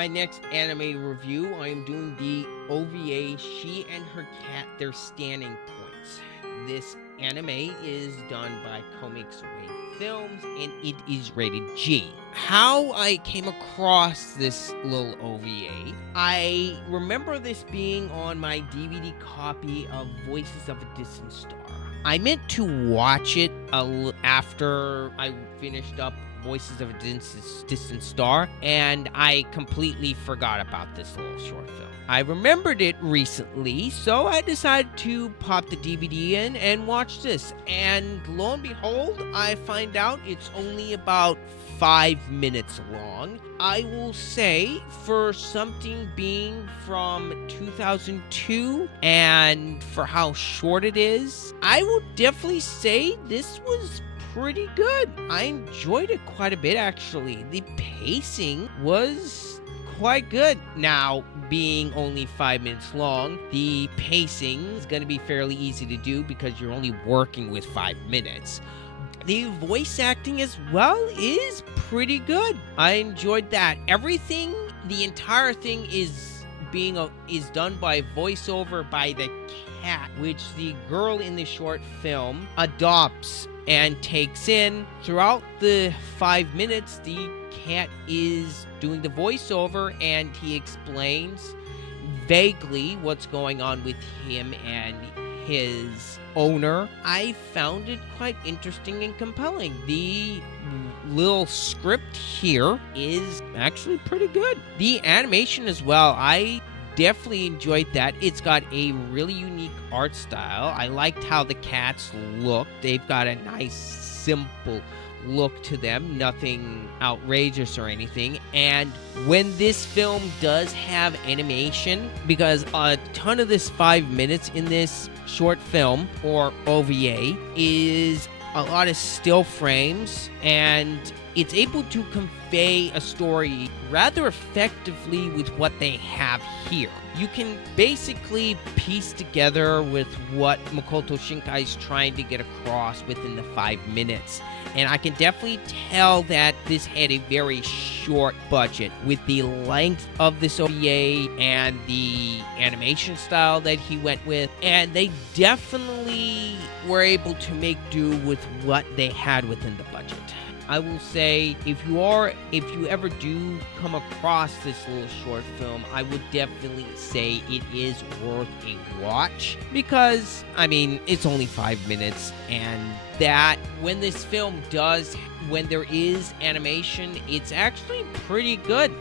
my next anime review, I am doing the OVA She and Her Cat Their Standing Points. This anime is done by Comics Away Films and it is rated G. How I came across this little OVA, I remember this being on my DVD copy of Voices of a Distant Star. I meant to watch it after I finished up Voices of a Distant Star, and I completely forgot about this little short film. I remembered it recently, so I decided to pop the DVD in and watch this. And lo and behold, I find out it's only about 5 minutes long. I will say, for something being from 2002 and for how short it is, I will definitely say this was pretty good. I enjoyed it quite a bit, actually. The pacing was quite good. Now, being only 5 minutes long, the pacing is going to be fairly easy to do because you're only working with 5 minutes. The voice acting as well is pretty good. I enjoyed that. Everything, the entire thing is done by voiceover by the cat, which the girl in the short film adopts and takes in. Throughout the 5 minutes, the cat is doing the voiceover and he explains vaguely what's going on with him and his owner. I found it quite interesting and compelling. The little script here is actually pretty good. The animation as well, I definitely enjoyed that. It's got a really unique art style. I liked how the cats look. They've got a nice, simple look to them, nothing outrageous or anything. And when this film does have animation, because a ton of this 5 minutes in this short film or OVA is a lot of still frames, and it's able to convey a story rather effectively with what they have here. You can basically piece together with what Makoto Shinkai is trying to get across within the 5 minutes. And I can definitely tell that this had a very short budget with the length of this OVA and the animation style that he went with. And they definitely were able to make do with what they had within the budget. I will say, if you ever do come across this little short film, I would definitely say it is worth a watch because, I mean, it's only 5 minutes, and that when this film when there is animation, it's actually pretty good.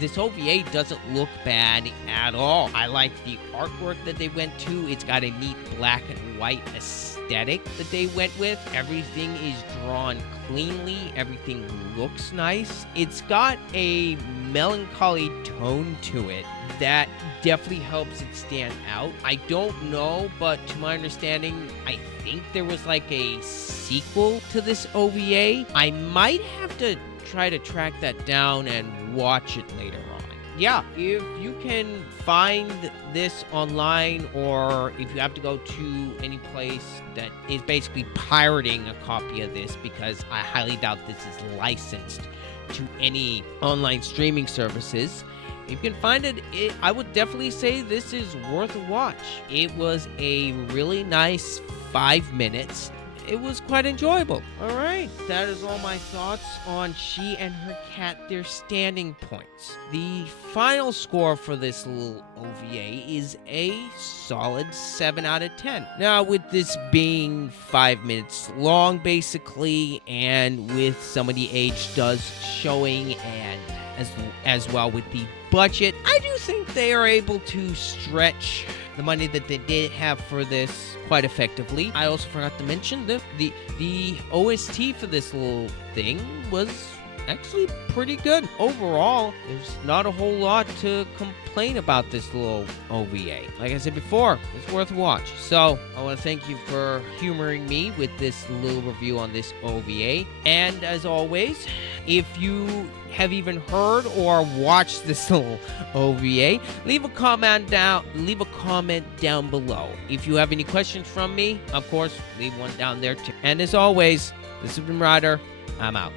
This OVA doesn't look bad at all. I like the artwork that they went to. It's got a neat black and white aesthetic that they went with. Everything is drawn cleanly. Everything looks nice. It's got a melancholy tone to it that definitely helps it stand out. I don't know, but to my understanding, I think there was like a sequel to this OVA. I might have to try to track that down and watch it later on. Yeah, if you can find this online, or if you have to go to any place that is basically pirating a copy of this, because I highly doubt this is licensed to any online streaming services, if you can find it, I would definitely say this is worth a watch. It was a really nice 5 minutes. It was quite enjoyable. All right, that is all my thoughts on She and Her Cat, Their Standing Points. The final score for this little OVA is a solid 7 out of 10. Now, with this being 5 minutes long, basically, and with some of the age does showing, and as well with the budget, I do think they are able to stretch the money that they did have for this quite effectively. I also forgot to mention the OST for this little thing was actually pretty good. Overall, there's not a whole lot to complain about this little OVA. Like I said before, it's worth a watch. So I want to thank you for humoring me with this little review on this OVA. And as always, if you have even heard or watched this little OVA, leave a comment down below. If you have any questions from me, of course, leave one down there too. And as always, this has been Ryder. I'm out.